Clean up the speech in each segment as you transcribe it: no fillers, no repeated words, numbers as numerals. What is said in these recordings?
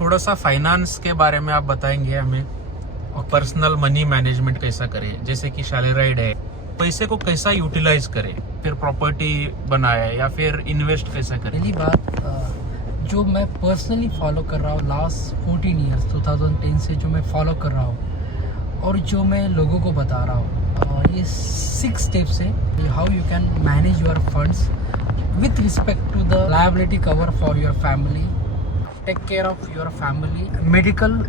थोड़ा सा फाइनेंस के बारे में आप बताएंगे हमें, और पर्सनल मनी मैनेजमेंट कैसा करें, जैसे कि सैलरीड है, पैसे को कैसा यूटिलाइज करें, फिर प्रॉपर्टी बनाए या फिर इन्वेस्ट कैसा करें। पहली बात जो मैं पर्सनली फॉलो कर रहा हूँ लास्ट 14 ईयर्स 2010 से जो मैं फॉलो कर रहा हूँ और जो मैं लोगों को बता रहा हूँ, ये 6 स्टेप्स है how you can manage your funds with respect to the liability cover for your family, take care of your family, medical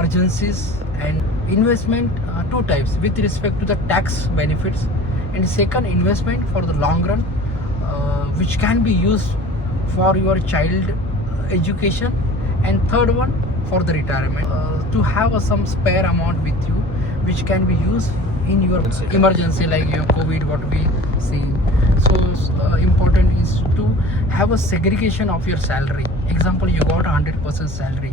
urgencies, and investment 2 types with respect to the tax benefits, and second investment for the long run which can be used for your child education, and third one for the retirement to have some spare amount with you which can be used in your emergency like your COVID what we see. So important is to have a segregation of your salary. Example, you got 100% salary,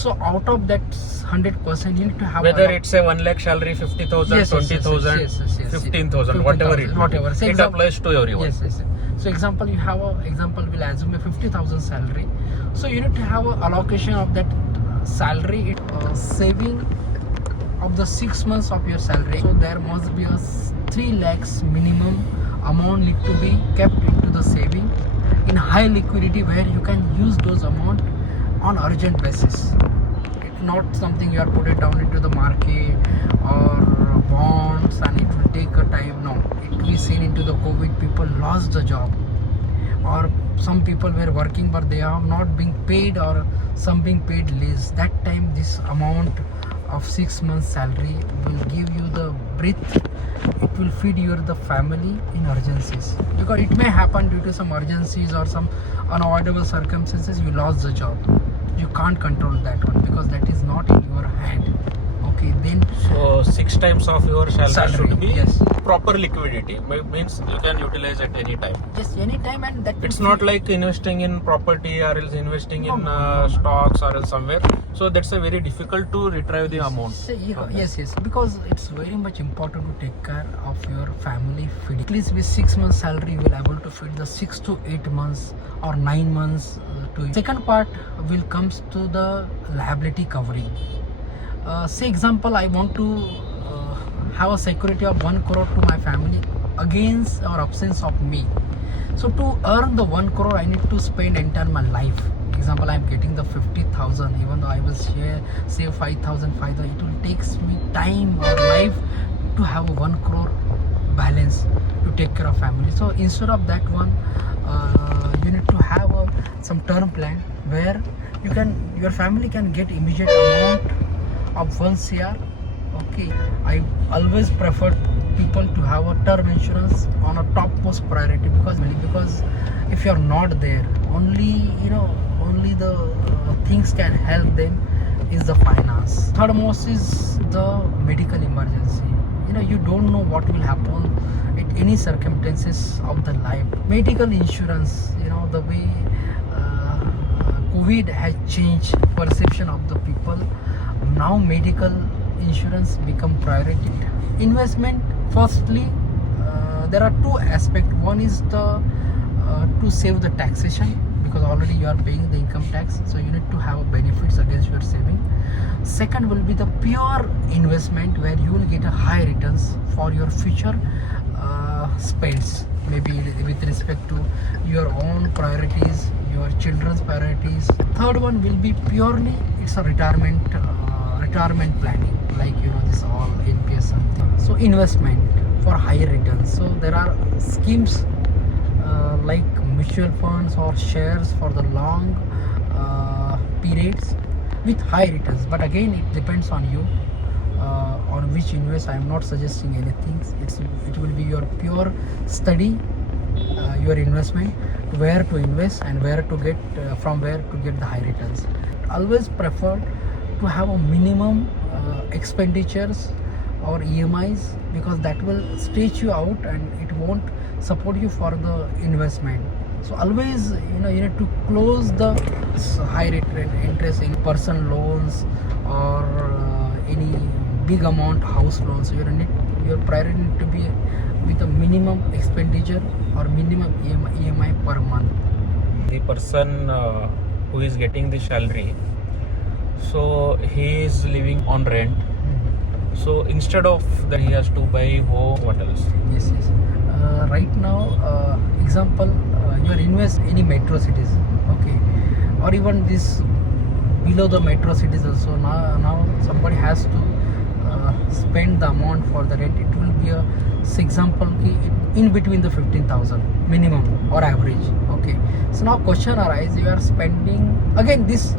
so out of that 100% you need to have Whether it's a 1 lakh salary, 50,000, Yes, yes, yes, 20,000, yes, yes, yes, 15,000, whatever it may be. whatever. Say It example- applies to everyone. Yes, yes, yes. So example, you have a example will assume a 50,000 salary. So you need to have a allocation of that salary, saving of the 6 months of your salary. So there must be a 3 lakhs minimum amount need to be kept into the saving in high liquidity where you can use those amount on urgent basis. It's not something you are put it down into the market or bonds and it will take a time. No, it we seen into the COVID, people lost the job, or some people were working but they are not being paid, or some being paid less. That time this amount of 6 months salary will give you the breath. It will feed your the family in urgencies, because it may happen due to some urgencies or some unavoidable circumstances you lost the job. You can't control that one because that is not in your hand. Okay, then So 6 times of your salary should be yes, proper liquidity. Means you can utilize at any time. just any time, and that It's will not feed- like investing in property or else investing No, in no, no, no. stocks or else somewhere. So that's a very difficult to retrieve the amount. So, from yes, yes, because it's very much important to take care of your family feeding. At least with 6 months salary, you will able to feed the 6 to 8 months or 9 months to you. Second part will comes to the liability covering. Say example, I want to have a security of 1 crore to my family against or absence of me. So to earn the 1 crore, I need to spend entire my life. Example, I am getting the 50,000, even though I will save 5,000, it will takes me time or life to have a 1 crore balance to take care of family. So instead of that one, you need to have some term plan where your family can get immediate amount of 1 CR. Okay, I always prefer people to have a term insurance on a topmost priority, because if you are not there, only the things can help them is the finance. Third most is the medical emergency. You don't know what will happen at any circumstances of the life. Medical insurance, the way COVID has changed perception of the people. Now medical insurance become priority. Investment, firstly, there are 2 aspects. One is the to save the taxation, because already you are paying the income tax, so you need to have benefits against your saving. Second will be the pure investment, where you will get a high returns for your future spends, maybe with respect to your own priorities, your children's priorities. Third one will be purely it's a retirement planning, like this all NPS something. So investment for higher returns. So there are schemes like mutual funds or shares for the long periods with high returns, but again it depends on you on which invest. I am not suggesting anything. It will be your pure study, your investment, where to invest and where to get from where to get the high returns. Always prefer to have a minimum expenditures or EMIs, because that will stretch you out and it won't support you for the investment. So always you need to close the high rate interest in person loans or any big amount house loans. So your priority need to be with a minimum expenditure or minimum EMI per month. The person who is getting the salary, So he is living on rent. So instead of that, he has to buy home. What else? Yes, yes. Right now, example, you are invest any metro cities, okay, or even this below the metro cities also. Now somebody has to spend the amount for the rent. It will be a, say example, in between the 15,000 minimum or average. Okay. So now question arises: you are spending again. This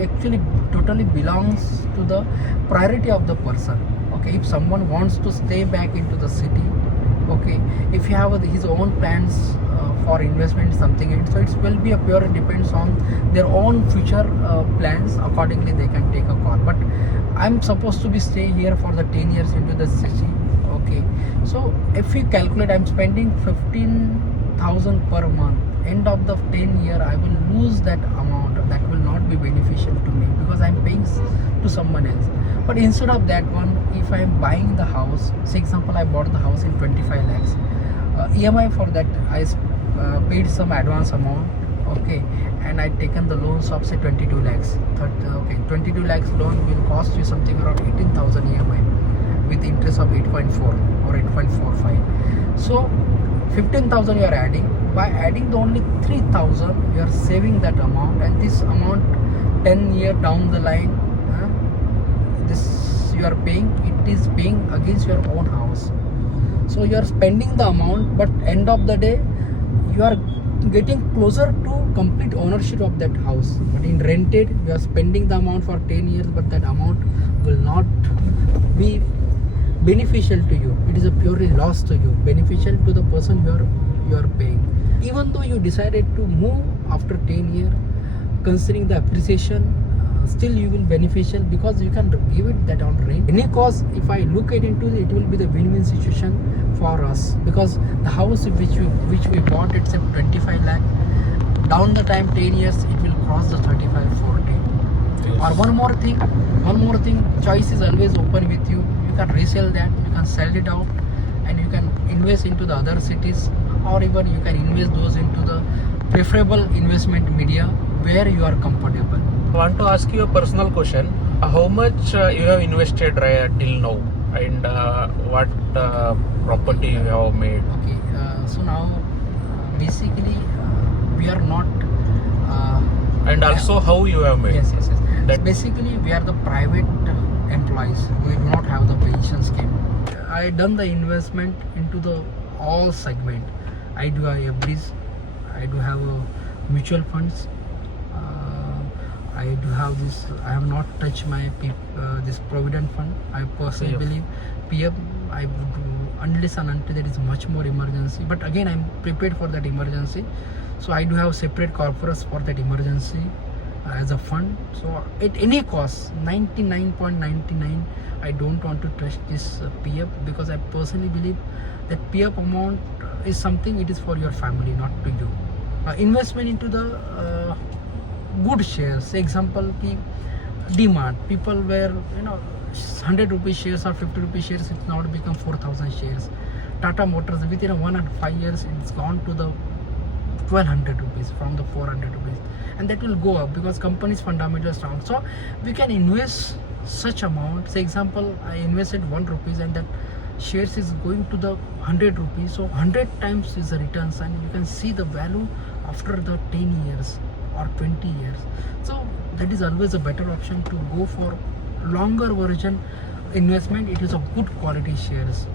actually totally belongs to the priority of the person. Okay. If someone wants to stay back into the city, okay, if you have his own plans for investment something, so it will be a pure depends on their own future plans. Accordingly they can take a call, but I'm supposed to be stay here for the 10 years into the city. Okay, so if you calculate, I'm spending 15,000 per month. End of the 10 year I will lose that amount. That will not be beneficial to me because I'm paying to someone else. But instead of that one, if I'm buying the house, say example, I bought the house in 25 lakhs. EMI for that I paid some advance amount, okay, and I taken the loans of say 22 lakhs. 22 lakhs loan will cost you something around 18,000 EMI with interest of 8.4 or 8.45. So 15,000 you are adding. By adding the only 3,000, you are saving that amount, and this amount 10 year down the line, this you are paying. It is paying against your own house. So you are spending the amount, but end of the day you are getting closer to complete ownership of that house. But in rented, you are spending the amount for 10 years, but that amount will not be beneficial to you. It is a purely loss to you. Beneficial to the person you are paying. Even though you decided to move after 10 years, considering the appreciation, still you will beneficial because you can give it that on rent. Any cost, if I look at into it, will be the win-win situation for us, because the house which we bought, it's a 25 lakh. Down the time 10 years it will cross the 35-40. Yes. Or one more thing, choice is always open with you. You can resell that, you can sell it out, and you can invest into the other cities, or even you can invest those into the preferable investment media where you are comfortable. I want to ask you a personal question. How much you have invested till now, and what property you have made? Okay, so now basically we are not. And also how you have made? Yes. That- Basically, we are the private employees. We do not have the pension scheme. I done the investment into the all segment. I do have FDs. I do have mutual funds. I do have this. I have not touched my this provident fund. I personally PF. believe PF. I would do unless and until there is much more emergency. But again, I'm prepared for that emergency. So I do have separate corporates for that emergency as a fund. So at any cost, 99.99, I don't want to touch this PF, because I personally believe that PF amount is something, it is for your family, not to you. Investment into the good shares. Say example, ki demand. People were 100 rupees shares or 50 rupees shares, it's now become 4,000 shares. Tata Motors, within 1 and 5 years, it's gone to the 1200 rupees from the 400 rupees, and that will go up because company's fundamentals strong. So we can invest such amount. Say example, I invested 1 rupees and that shares is going to the 100 rupees, so 100 times is the returns, and you can see the value after the 10 years or 20 years. So that is always a better option to go for longer version investment. It is a good quality shares.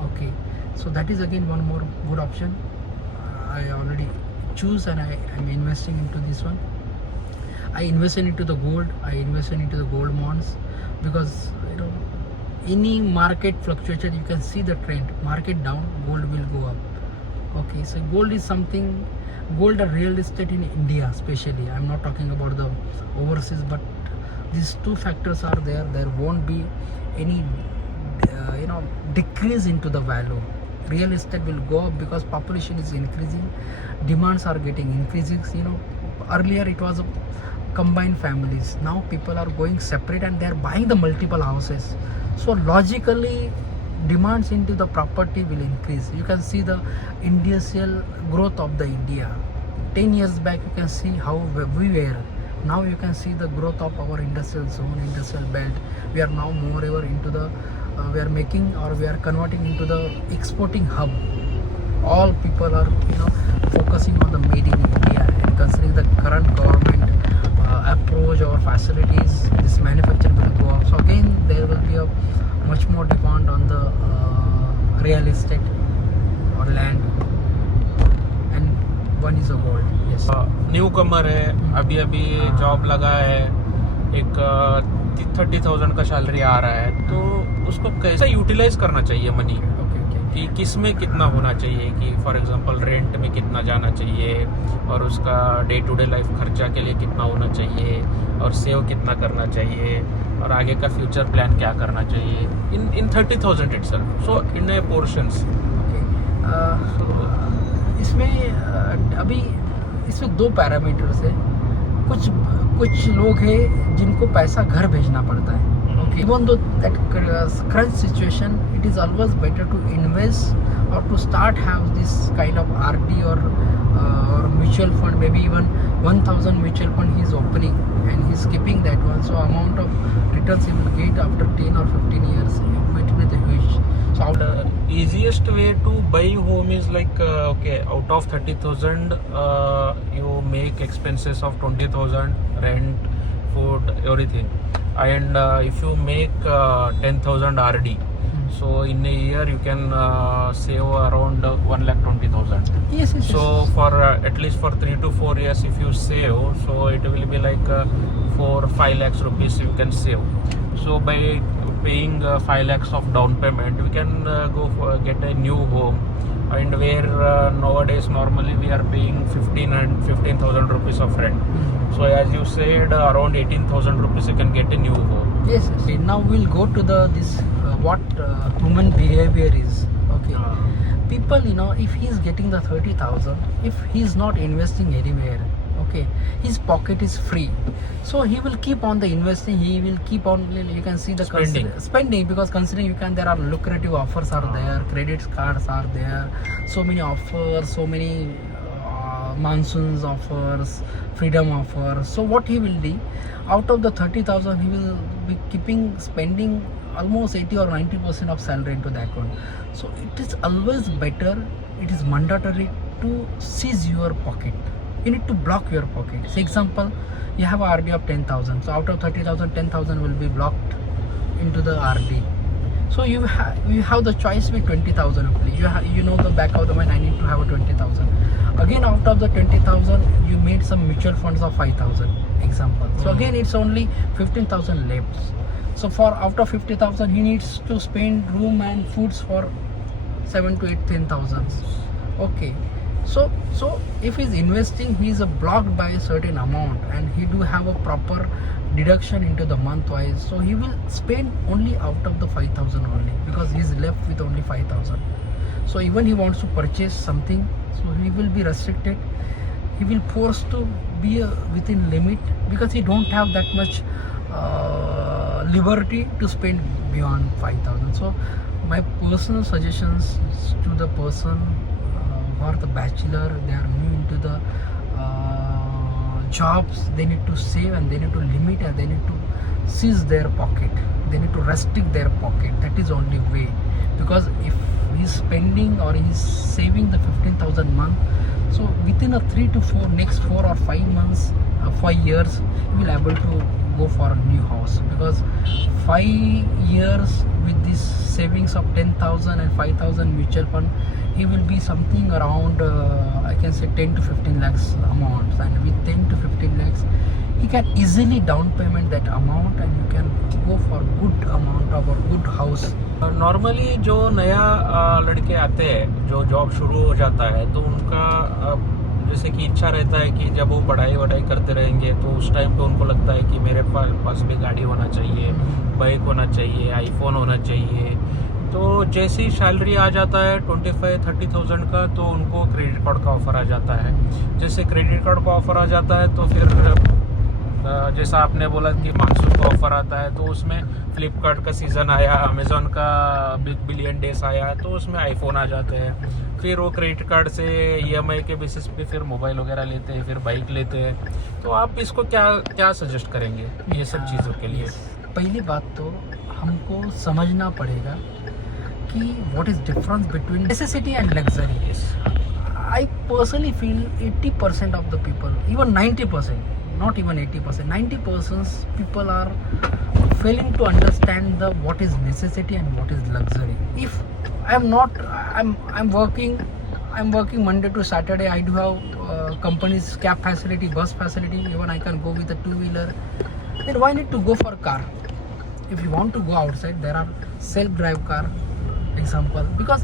Okay, so that is again one more good option. I already choose, and I am investing into this one. I invested into the gold. I invested into the gold bonds, because any market fluctuation, you can see the trend. Market down, gold will go up. Okay, so gold is something. Gold and real estate in India especially, I'm not talking about the overseas, but these two factors are there. There won't be any decrease into the value. Real estate will go up because population is increasing, demands are getting increasing. Earlier it was combined families, now people are going separate and they are buying the multiple houses. So logically demands into the property will increase. You can see the industrial growth of the India. 10 years back, you can see how we were. Now you can see the growth of our industrial zone, industrial belt. We are now moreover into the we are making or we are converting into the exporting hub. All people are focusing on the made in India, and considering the current government approach or facilities, this manufacturing will go up. So again there will be a much more demand on the real estate or land, and one is a gold. Yes. Newcomer है, अभी job लगा है, एक 30,000 का salary आ रहा है, तो उसको कैसे यूटिलाइज करना चाहिए मनी, कि किस में कितना होना चाहिए, कि फॉर एग्जांपल रेंट में कितना जाना चाहिए और उसका डे टू डे लाइफ खर्चा के लिए कितना होना चाहिए और सेव कितना करना चाहिए और आगे का फ्यूचर प्लान क्या करना चाहिए इन 30,000 इटसेल्फ, सो इन ए पोर्शंस। इसमें अभी इसमें दो पैरामीटर्स है। कुछ लोग हैं जिनको पैसा घर भेजना पड़ता है। Okay, even though that crunch situation, it is always better to invest or to start have this kind of RD or mutual fund. Maybe even 1,000 mutual fund he is opening and he is keeping that one. So amount of returns he will get after 10 or 15 years, it will be the huge. So the easiest way to buy home is like okay, out of 30,000 you make expenses of 20,000, rent, food, everything, and if you make 10,000 RD, so in a year you can save around 1,20,000. Yes. So for at least for 3 to 4 years if you save, so it will be like 4-5 lakhs rupees you can save. So by paying 5 lakhs of down payment, we can go for get a new home, and where nowadays normally we are paying 15,000 rupees of rent. So as you said, around 18,000 rupees you can get a new home. Yes. Now we'll go to this what human behavior is. Okay. People, if he is getting the 30,000, if he is not investing anywhere, okay, his pocket is free, so he will keep on the investing. He will keep on. You can see the spending, because considering there are lucrative offers are there, credit cards are there, so many offers, so many monsoons offers, freedom offers. So what he will do, out of the 30,000 he will be keeping spending almost 80 or 90% of salary into that one. So it is always better, it is mandatory to seize your pocket. You need to block your pocket. For example, you have a RD of 10,000, so out of 30,000, 10,000 will be blocked into the RD. So you have the choice with 20,000 only. You know the back of the mind, I need to have a 20,000. Again, out of the 20,000, you made some mutual funds of 5,000, example. So again, it's only 15,000 left. So for out of 50,000, he needs to spend room and foods for 7 to 8, 10,000. Okay. So if he's investing, he is blocked by a certain amount, and he do have a proper deduction into the month wise. So he will spend only out of the 5,000 only, because he is left with only 5,000. So even he wants to purchase something, so he will be restricted. He will forced to be within limit, because he don't have that much liberty to spend beyond 5,000. So my personal suggestions to the person who are the bachelor, they are new into the jobs, they need to save, and they need to limit, and they need to seize their pocket. They need to restrict their pocket. That is only way, because if he's spending or he's saving the 15,000 month, so within next 4 or 5 months, 5 years, he will able to go for a new house, because 5 years with this savings of 10,000 and 5,000 mutual fund, he will be something around I can say 10 to 15 lakhs amounts, and with 10 to 15 lakhs he can easily down payment that amount, and you can go for good amount of a good house. Normally जो नया लड़के आते हैं, जो job शुरू हो जाता है, तो उनका जैसे कि इच्छा रहता है कि जब वो पढ़ाई वढ़ाई करते रहेंगे, तो उस टाइम पे उनको लगता है कि मेरे पास भी गाड़ी होना चाहिए, बाइक होना चाहिए, आईफोन होना चाहिए। तो जैसे ही सैलरी आ जाता है 25-30,000 का, तो उनको क्रेडिट कार्ड का ऑफर आ जाता है। जैसे क्रेडिट कार्ड का ऑफर आ जाता है, तो फिर जैसा आपने बोला कि मानसून का ऑफर आता है, तो उसमें फ्लिपकार्ट का सीज़न आया, अमेज़ॉन का बिग बिलियन डेज आया, तो उसमें आईफोन आ जाते हैं। फिर वो क्रेडिट कार्ड से ईएमआई के बेसिस पे फिर मोबाइल वगैरह लेते हैं, फिर बाइक लेते हैं। तो आप इसको क्या क्या सजेस्ट करेंगे ये सब चीज़ों के लिए? पहली बात तो हमको समझना पड़ेगा कि what is difference between necessity and luxury. I personally feel 80% of the people, even 90%, not even 80%, 90% people are failing to understand the what is necessity and what is luxury. If I'm working Monday to Saturday. I do have companies cab facility, bus facility. Even I can go with a two-wheeler. Then why need to go for a car? If you want to go outside, there are self-drive car, example, because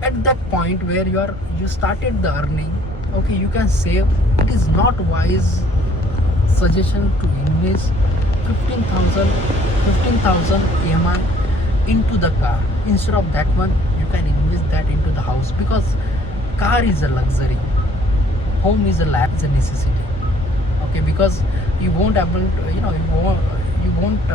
at that point where you started the earning, okay, you can save. It is not wise suggestion to invest 15,000 EMI into the car. Instead of that one, you can invest that into the house, because car is a luxury, home is a necessity. Okay, because you won't able to, you won't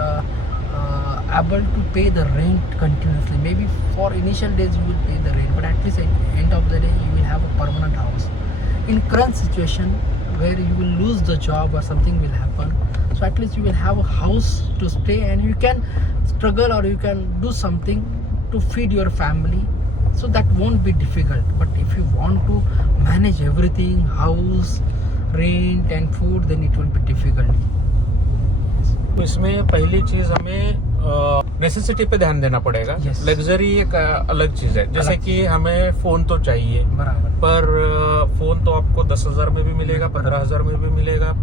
able to pay the rent continuously. Maybe for initial days you will pay the rent, but at least at the end of the day you will have a permanent house. In current situation where you will lose the job or something will happen, so at least you will have a house to stay and you can struggle or you can do something to feed your family, so that won't be difficult. But if you want to manage everything, house, rent and food, then it will be difficult. इसमें पहली चीज हमें necessity पे ध्यान देना पड़ेगा। Yes. Luxury एक अलग चीज है, जैसे कि हमें फोन तो चाहिए, बराबर। पर फोन तो आपको 10,000 में भी मिलेगा, 15,000 में भी मिलेगा,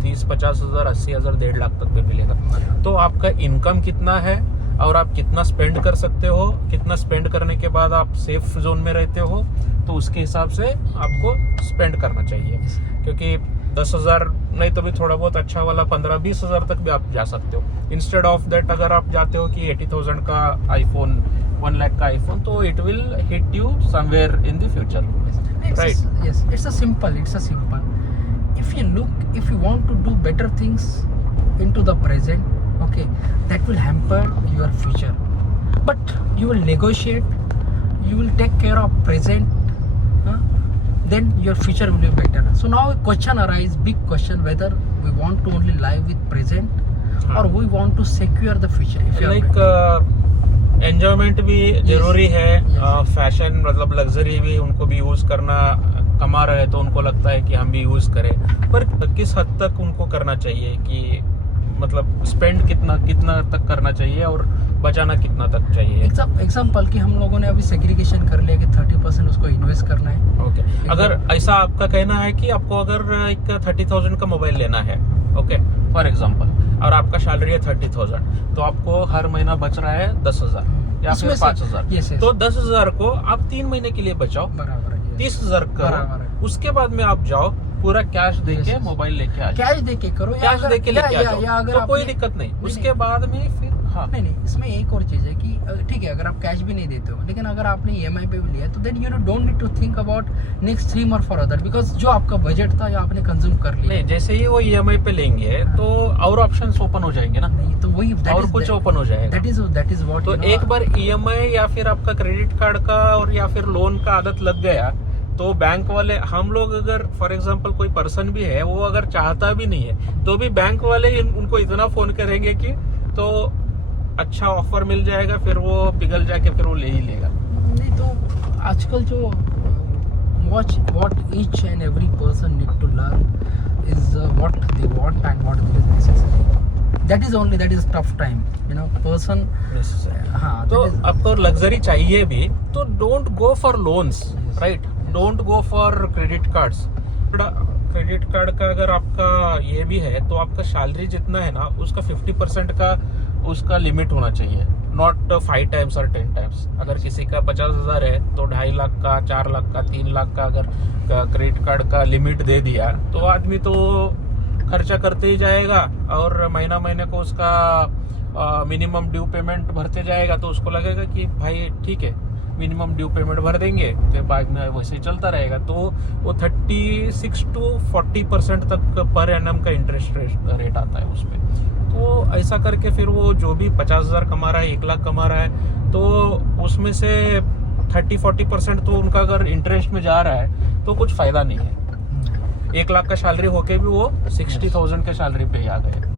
30-50,000, 80,000, 1.5 लाख तक भी मिलेगा। तो आपका इनकम कितना है और आप कितना स्पेंड कर सकते हो, कितना स्पेंड करने के बाद आप सेफ जोन में रहते हो, तो उसके हिसाब से आपको स्पेंड करना चाहिए। क्योंकि 10,000 नहीं तो भी थोड़ा बहुत अच्छा वाला 15-20,000 तक भी आप जा सकते हो। इंस्टेड ऑफ दैट अगर आप जाते हो कि 80,000 का आईफोन, 1 लाख का आईफोन, तो it will hit you somewhere in the future, right? Yes, it's a simple. If you want to do better things into the present, okay, that will hamper your future. But you will negotiate, you will take care of present, then your future will be better. So now a question arises, big question, whether we want to only live with present or we want to secure the future. If you like enjoyment भी जरूरी है, Yes. Fashion मतलब luxury भी उनको भी use करना, कमा रहे तो उनको लगता है कि हम भी यूज करें, पर किस हद तक उनको करना चाहिए, कि मतलब स्पेंड कितना तक करना चाहिए और बचाना कितना तक चाहिए? एग्जाम्पल कि हम लोगों ने अभी सेग्रीगेशन कर लिया कि 30% उसको इन्वेस्ट करना है। ओके, अगर ऐसा आपका कहना है कि आपको अगर एक 30,000 का मोबाइल लेना है, ओके फॉर एग्जांपल, और आपका सैलरी है 30,000, तो आपको हर महीना बच रहा है 10,000 या फिर 5,000, yes. तो 10,000 को आप 3 महीने के लिए बचाओ, बराबर है। 30,000 बराबर करो, है। उसके बाद में आप जाओ पूरा कैश देके Yes. मोबाइल लेके आ जाओ, कैश दे के करो, कैश देके लेके आ जाओ, अगर तो कोई आपने- दिक्कत नहीं। नहीं, उसके बाद में फिर नहीं, इसमें एक और चीज है कि ठीक है, अगर आप कैश भी नहीं देते हो, लेकिन अगर आपने ईएमआई पे भी लिया तो then you don't need to think about next 3 month for other, because जो आपका बजट था या आपने कंज्यूम कर लिया। नहीं, जैसे ही वो ईएमआई पे लेंगे तो और ऑप्शंस ओपन हो जाएंगे ना, नहीं तो वही और कुछ ओपन हो जाएगा। दैट इज व्हाट, तो एक बार ईएमआई या फिर आपका क्रेडिट कार्ड का और या फिर लोन का आदत लग गया, तो बैंक वाले, हम लोग अगर फॉर एग्जांपल कोई पर्सन भी है, वो अगर चाहता भी नहीं है तो भी बैंक वाले उनको इतना फोन करेंगे कि तो अच्छा ऑफर मिल जाएगा, फिर वो पिघल जाके फिर वो ले ही लेगा। नहीं तो आजकल जो what each and every person need to learn is what they want and what is necessary. That is tough time, person. हाँ, तो that is- आपको लग्जरी चाहिए भी तो don't go for loans, right? Don't go for credit cards. Credit card का अगर आपका ये भी है तो आपका सैलरी जितना है ना, उसका 50% का उसका लिमिट होना चाहिए, नॉट 5 टाइम्स और 10 टाइम्स। अगर किसी का 50,000 है तो 2.5 लाख का, 4 लाख का, 3 लाख का अगर क्रेडिट कार्ड का लिमिट दे दिया तो आदमी तो खर्चा करते ही जाएगा और महीने को उसका मिनिमम ड्यू पेमेंट भरते जाएगा, तो उसको लगेगा कि भाई ठीक है, मिनिमम ड्यू पेमेंट भर देंगे, फिर बाद में वैसे ही चलता रहेगा। तो वो 36 to 40% तक पर एनम का इंटरेस्ट रेट आता है उस पर। तो ऐसा करके फिर वो जो भी 50,000 कमा रहा है, 1 लाख कमा रहा है, तो उसमें से 30-40% तो उनका अगर इंटरेस्ट में जा रहा है तो कुछ फायदा नहीं है। 1 लाख का सैलरी होके भी वो 60,000 के सैलरी पे ही आ गए।